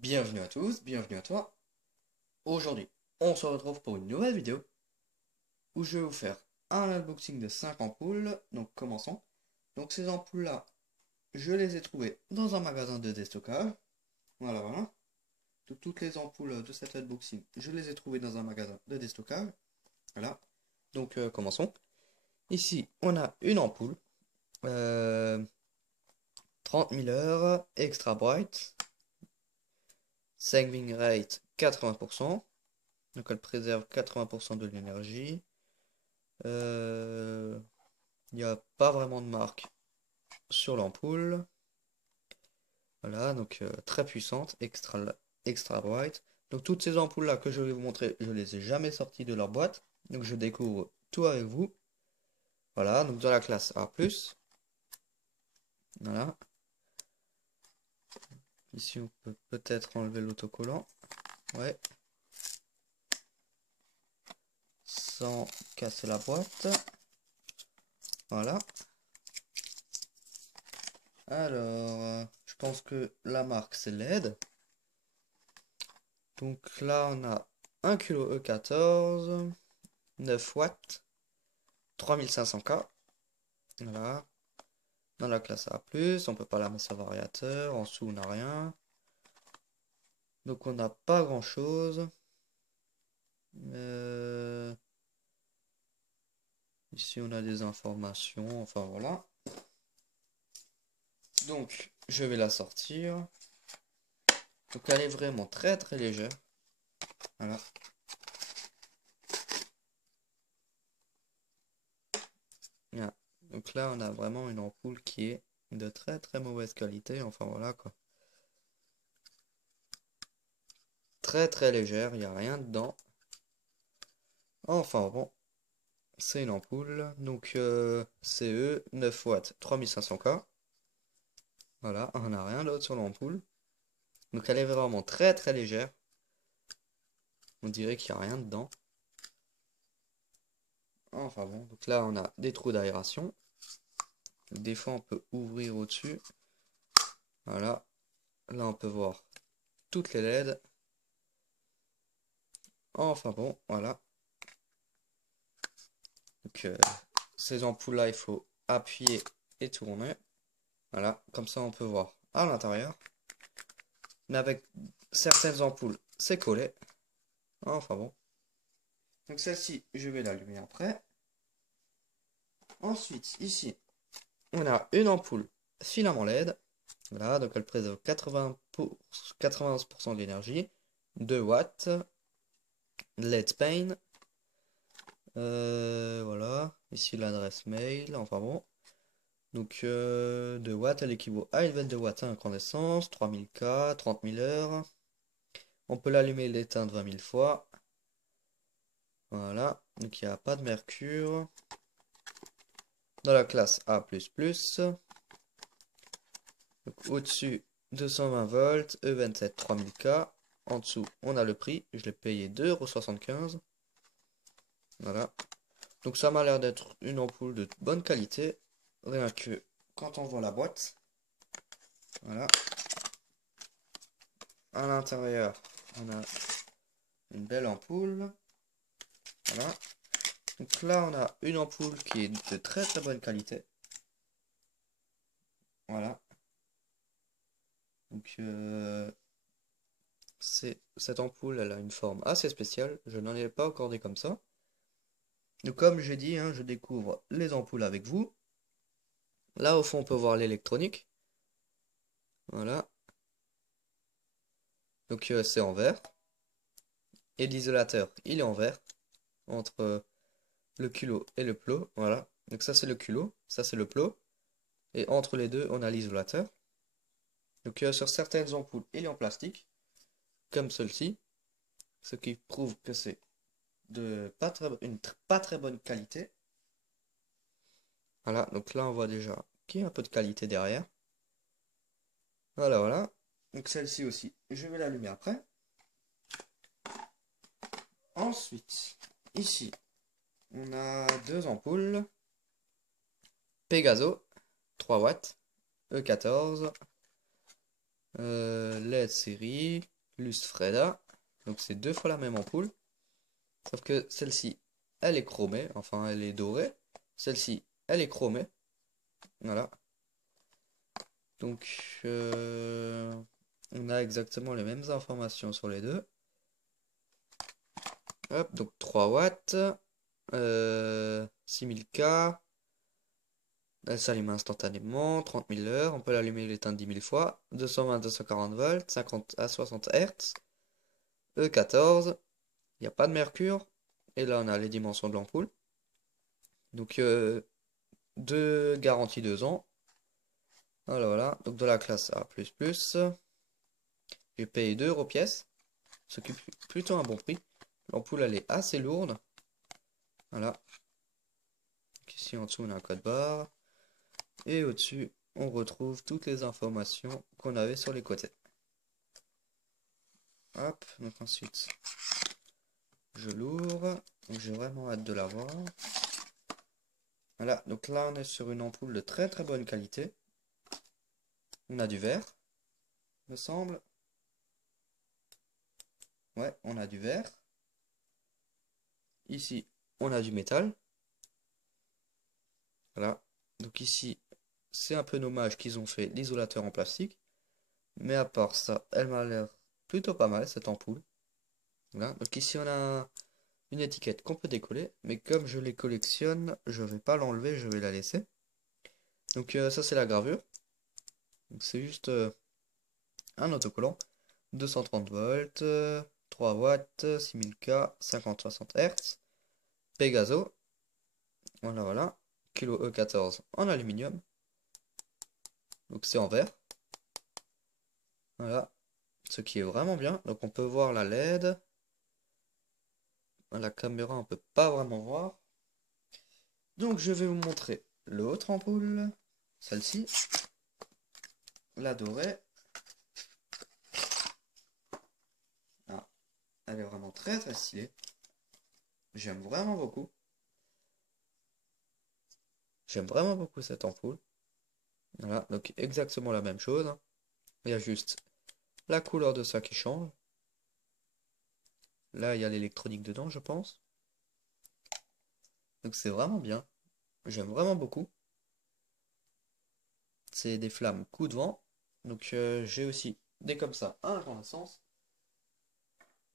Bienvenue à tous, bienvenue à toi. Aujourd'hui, on se retrouve pour une nouvelle vidéo où je vais vous faire un unboxing de 5 ampoules. Donc commençons. Donc ces ampoules-là, je les ai trouvées dans un magasin de déstockage. Voilà, voilà. Toutes les ampoules de cet unboxing, je les ai trouvées dans un magasin de déstockage. Voilà. Donc commençons. Ici, on a une ampoule. euh, 30 000 heures, extra bright. Saving rate 80%. Donc elle préserve 80% de l'énergie. Il n'y a pas vraiment de marque sur l'ampoule. Voilà, donc très puissante, extra bright. Donc toutes ces ampoules là que je vais vous montrer, je les ai jamais sorties de leur boîte. Donc je découvre tout avec vous. Voilà, donc dans la classe A+. Voilà. Ici on peut peut-être enlever l'autocollant. Ouais. Sans casser la boîte. Voilà. Alors, je pense que la marque c'est LED. Donc là on a 1 kg E14, 9 watts, 3500K. Voilà. Dans la classe A+, on peut pas la mettre sur variateur. En dessous, on n'a rien. Donc on n'a pas grand-chose. Euh, Ici, on a des informations. Enfin, voilà. Donc, je vais la sortir. Donc, elle est vraiment très très légère. Voilà. Voilà. Donc là, on a vraiment une ampoule qui est de très très mauvaise qualité. Enfin, voilà quoi. Très très légère, il n'y a rien dedans. Enfin bon, c'est une ampoule. Donc CE 9 watts 3500K. Voilà, on n'a rien d'autre sur l'ampoule. Donc elle est vraiment très très légère. On dirait qu'il n'y a rien dedans. Enfin bon, donc là on a des trous d'aération. Des fois on peut ouvrir au-dessus. Voilà. Là on peut voir toutes les LED. Enfin bon, voilà. Donc ces ampoules-là, il faut appuyer et tourner. Voilà, comme ça on peut voir à l'intérieur. Mais avec certaines ampoules, c'est collé. Enfin bon. Donc celle-ci, je vais l'allumer après. Ensuite, ici, on a une ampoule filament LED. Voilà, donc elle préserve 91% de l'énergie. 2 watts. LED Spain. Voilà. Ici l'adresse mail. Enfin bon. Donc 2 watts, elle équivaut à une 22 watts à incandescence. 3000K, 30 000 heures. On peut l'allumer et l'éteindre 20 000 fois. Voilà. Donc il n'y a pas de mercure. Dans la classe A++. Au-dessus, 220 volts, E27 3000K. En dessous, on a le prix. Je l'ai payé 2,75 €. Voilà. Donc ça m'a l'air d'être une ampoule de bonne qualité. Rien que quand on voit la boîte. Voilà. À l'intérieur, on a une belle ampoule. Voilà. Donc là, on a une ampoule qui est de très très bonne qualité. Voilà. Donc cette ampoule, elle a une forme assez spéciale. Je n'en ai pas encore des comme ça. Donc comme j'ai dit, hein, je découvre les ampoules avec vous. Là au fond on peut voir l'électronique. Voilà. Donc c'est en vert. Et l'isolateur il est en vert. Entre le culot et le plot. Voilà. Donc ça c'est le culot. Ça c'est le plot. Et entre les deux on a l'isolateur. Donc sur certaines ampoules il est en plastique. Comme celle-ci. Ce qui prouve que c'est de pas très bonne qualité. Voilà. Donc là on voit déjà qu'il y a un peu de qualité derrière. Voilà, voilà. Donc celle-ci aussi, je vais l'allumer après. Ensuite, ici, on a deux ampoules. Pegaso, 3 watts, E14, LED série, lustre Freda. Donc c'est 2 fois la même ampoule. Sauf que celle-ci, elle est chromée, enfin elle est dorée. Celle-ci, elle est chromée. Voilà. Donc on a exactement les mêmes informations sur les deux. Hop, donc 3 watts, 6000K, elle s'allume instantanément, 30 000 heures, on peut l'allumer et l'éteindre 10 000 fois, 220, 240 volts, 50 à 60 Hz, E14, il n'y a pas de mercure, et là on a les dimensions de l'ampoule. Donc de garantie 2 ans, voilà, donc de la classe A++, j'ai payé 2 € pièce, ce qui est plutôt un bon prix. L'ampoule elle est assez lourde, voilà. Donc ici en dessous on a un code barre. Et au-dessus, on retrouve toutes les informations qu'on avait sur les côtés. Hop, donc ensuite, je l'ouvre. Donc j'ai vraiment hâte de la voir. Voilà, donc là on est sur une ampoule de très très bonne qualité. On a du verre, me semble. Ouais, on a du verre. Ici, on a du métal. Voilà, donc ici, c'est un peu dommage qu'ils ont fait l'isolateur en plastique. Mais à part ça, elle m'a l'air plutôt pas mal cette ampoule. Voilà, donc ici on a une étiquette qu'on peut décoller, mais comme je les collectionne, je vais pas l'enlever, je vais la laisser. Donc ça c'est la gravure. C'est juste un autocollant, 230 volts, 3 watts, 6000K, 50-60 Hz, Pegaso, voilà, kilo E14 en aluminium, donc c'est en verre, voilà, ce qui est vraiment bien. Donc on peut voir la LED, la caméra on peut pas vraiment voir. Donc je vais vous montrer l'autre ampoule, celle-ci, la dorée. Ah, elle est vraiment très très stylée. J'aime vraiment beaucoup. J'aime vraiment beaucoup cette ampoule. Voilà, donc exactement la même chose. Il y a juste la couleur de ça qui change. Là, il y a l'électronique dedans, je pense. Donc c'est vraiment bien. J'aime vraiment beaucoup. C'est des flammes coup de vent. Donc j'ai aussi des comme ça à incandescence.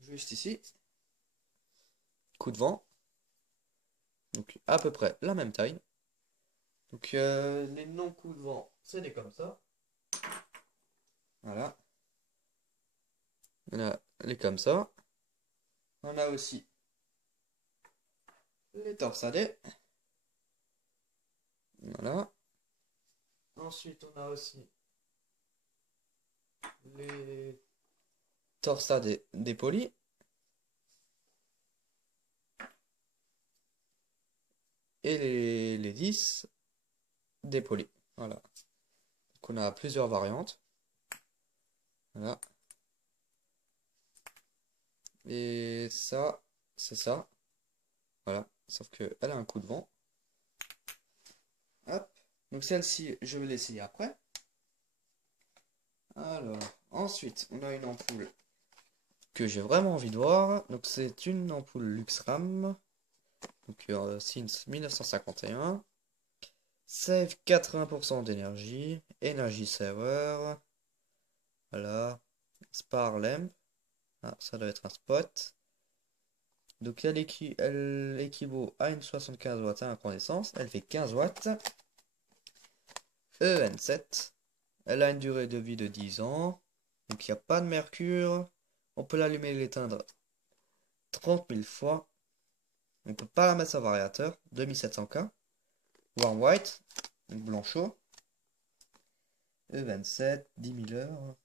Juste ici. Coup de vent. Donc à peu près la même taille. Donc les non coups de vent, c'est des comme ça. Voilà. On a les comme ça. On a aussi les torsadés. Voilà. Ensuite, on a aussi les torsades dépolis. Et les 10 dépolis. Voilà. Donc on a plusieurs variantes. Voilà. Et ça, c'est ça. Voilà. Sauf qu'elle a un coup de vent. Hop. Donc celle-ci, je vais l'essayer après. Alors, ensuite, on a une ampoule que j'ai vraiment envie de voir. Donc c'est une ampoule Luxram. Donc since 1951. Save 80% d'énergie. Energy Saver. Voilà. Spare Lamp. Ah, ça doit être un spot. Donc elle équivaut à une 75 watts à incandescence. Elle fait 15 watts. EN7. Elle a une durée de vie de 10 ans. Donc il n'y a pas de mercure. On peut l'allumer et l'éteindre 30 000 fois. On ne peut pas la mettre sur variateur. 2700K. Warm white. Donc blanc chaud. E27. 10 000 heures.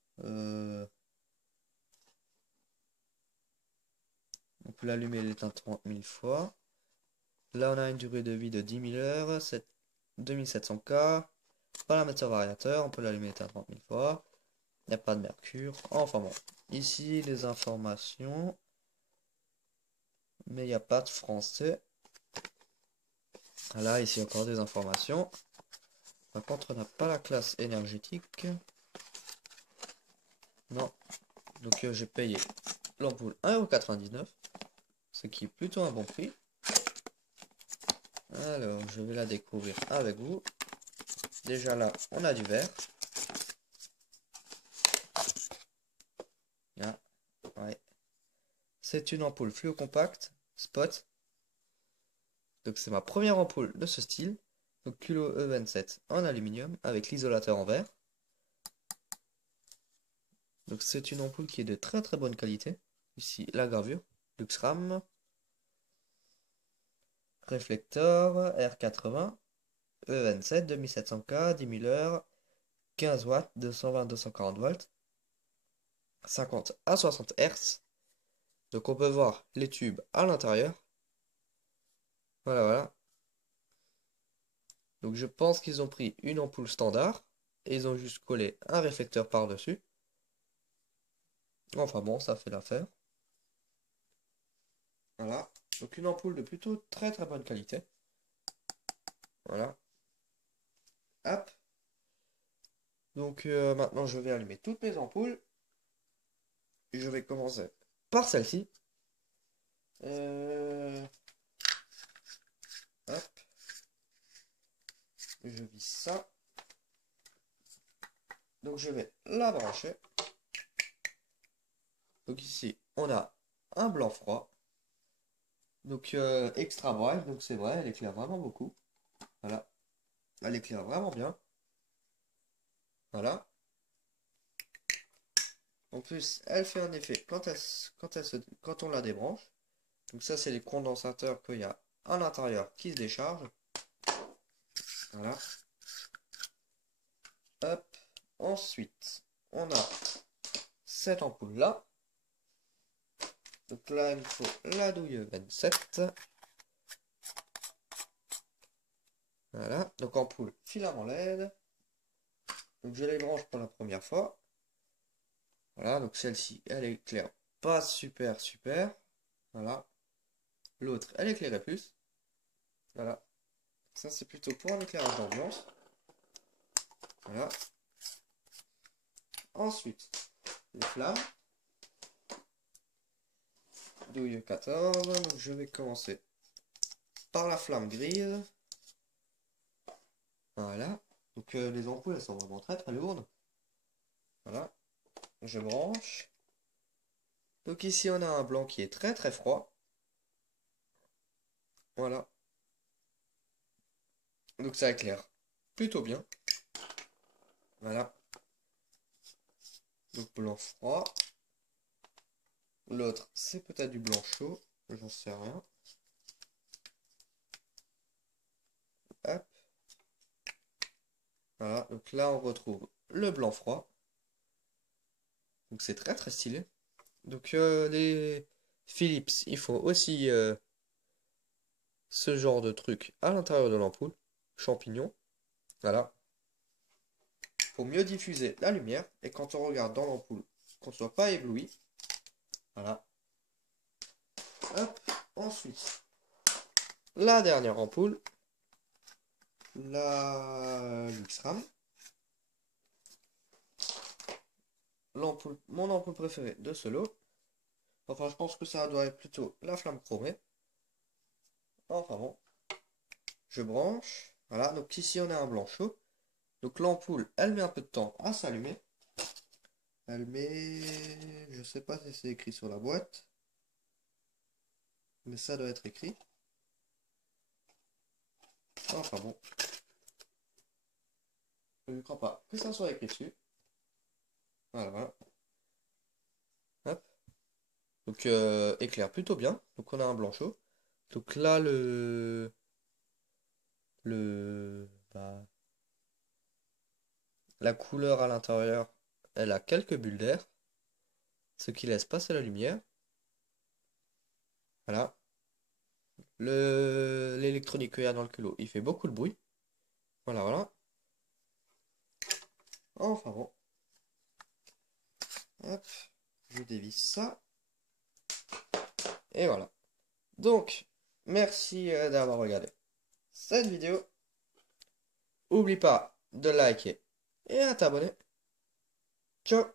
On peut l'allumer et l'éteindre 30 000 fois. Là on a une durée de vie de 10 000 heures. 2700K. Pas la mettre sur variateur, on peut l'allumer à 30 000 fois. Il n'y a pas de mercure. Enfin bon. Ici les informations. Mais il n'y a pas de français. Là, ici encore des informations. Par contre, on n'a pas la classe énergétique. Non. Donc j'ai payé l'ampoule 1,99 €, ce qui est plutôt un bon prix. Alors, je vais la découvrir avec vous. Déjà là, on a du vert. Ah, ouais. C'est une ampoule fluo compacte spot. Donc c'est ma première ampoule de ce style. Donc Culot E27 en aluminium avec l'isolateur en verre. Donc c'est une ampoule qui est de très très bonne qualité. Ici la gravure, Luxram, réflecteur R80, E27, 2700K, 10 000 heures, 15 watts, 220-240 volts, 50 à 60 Hz. Donc on peut voir les tubes à l'intérieur. Voilà, voilà. Donc je pense qu'ils ont pris une ampoule standard et ils ont juste collé un réflecteur par-dessus. Enfin bon, ça fait l'affaire. Voilà. Donc une ampoule de plutôt très très bonne qualité. Voilà. Hop. Donc maintenant je vais allumer toutes mes ampoules. Et je vais commencer par celle-ci. Hop. Je vis ça. Donc je vais la brancher. Donc ici on a un blanc froid. Donc extra bright, donc c'est vrai, elle éclaire vraiment beaucoup. Voilà. Elle éclaire vraiment bien. Voilà. En plus, elle fait un effet quand on la débranche. Donc ça, c'est les condensateurs qu'il y a à l'intérieur qui se déchargent. Voilà. Hop. Ensuite, on a cette ampoule-là. Donc là, il me faut la douille 27. Voilà. Donc ampoule filament LED. Donc je les branche pour la première fois. Voilà. Donc celle-ci, elle éclaire pas super super. Voilà. L'autre, elle éclairait plus. Voilà. Ça, c'est plutôt pour un éclairage d'ambiance. Voilà. Ensuite, les flammes. Douille 14. Donc je vais commencer par la flamme grise. Voilà. Donc les ampoules, elles sont vraiment très très lourdes. Voilà. Je branche. Donc ici, on a un blanc qui est très très froid. Voilà. Donc ça éclaire plutôt bien. Voilà. Donc blanc froid. L'autre, c'est peut-être du blanc chaud. J'en sais rien. Hop. Voilà. Donc là, on retrouve le blanc froid. Donc c'est très très stylé. Donc les Philips, il faut aussi ce genre de truc à l'intérieur de l'ampoule. Champignons. Voilà. Pour mieux diffuser la lumière et quand on regarde dans l'ampoule, qu'on ne soit pas ébloui. Voilà. Hop. Ensuite, la dernière ampoule. La Luxram. L'ampoule, mon ampoule préférée de ce lot. Enfin, je pense que ça doit être plutôt la flamme chromée. Enfin bon. Je branche. Voilà. Donc ici, on a un blanc chaud. Donc l'ampoule, elle met un peu de temps à s'allumer. Elle met... Je sais pas si c'est écrit sur la boîte. Mais ça doit être écrit. Enfin bon. Je ne crois pas que ça soit écrit dessus. Voilà, voilà. Hop. Donc éclaire plutôt bien. Donc on a un blanc chaud. Donc là bah, la couleur à l'intérieur, elle a quelques bulles d'air, ce qui laisse passer la lumière. Voilà. L'électronique qu'il y a dans le culot, il fait beaucoup de bruit. Voilà, voilà. Enfin bon. Hop. Je dévisse ça. Et voilà. Donc, merci d'avoir regardé cette vidéo. Oublie pas de liker et à t'abonner. Ciao